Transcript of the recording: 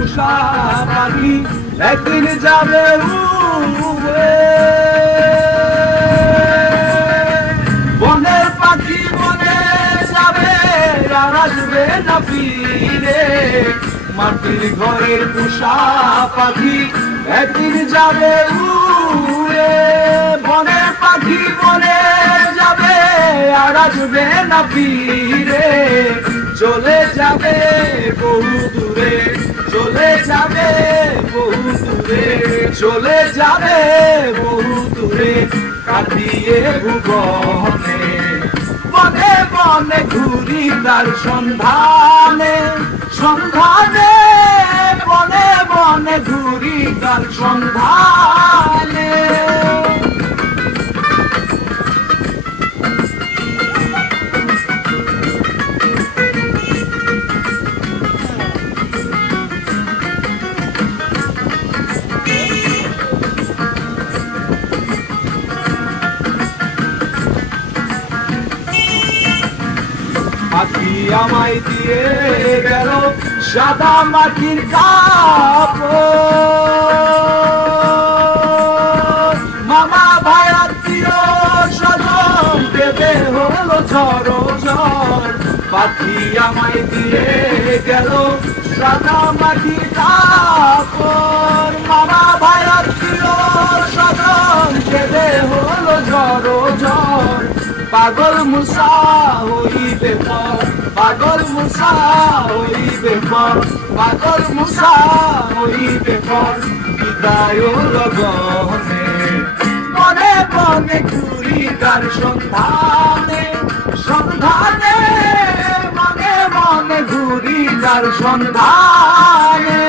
উষা পাখি একদিন যাবে উড়ে, বনের পাখি বনে যাবে আর আসবে না ফিরে। মাটির ঘরের উষা পাখি একদিন যাবে উড়ে, বনের পাখি বনে যাবে আর আসবে না ফিরে। চলে যাবে বহু দূরে, চলে যাবে বহু দূরে, চলে যাবে বহু দূরে, কাটিয়ে ভুবনে। বনে বনে ঘুরি তার সন্ধানে, সন্ধানে, বনে বনে ঘুরি তার সন্ধানে। পাখি আমায় দিয়ে গেল সাদা মাটির কাপড়, মামা ভাই আত্মীয় স্বজন কেঁদে হলো ঝড় ঝড়। পাখি আমায় দিয়ে গেল সাদা মাটির কাপড়, মামা ভাই আত্মীয় স্বজন কেঁদে হলো ঝড় ঝড়। পাগল মুসা হইবে পর, পাগল মুসা হইবে পর, পাগল মুসা হইবে পর, বিদায় লগনে। বনে বনে ঘুরি তার সন্ধানে, সন্ধানে, বনে বনে ঘুরি তার সন্ধানে।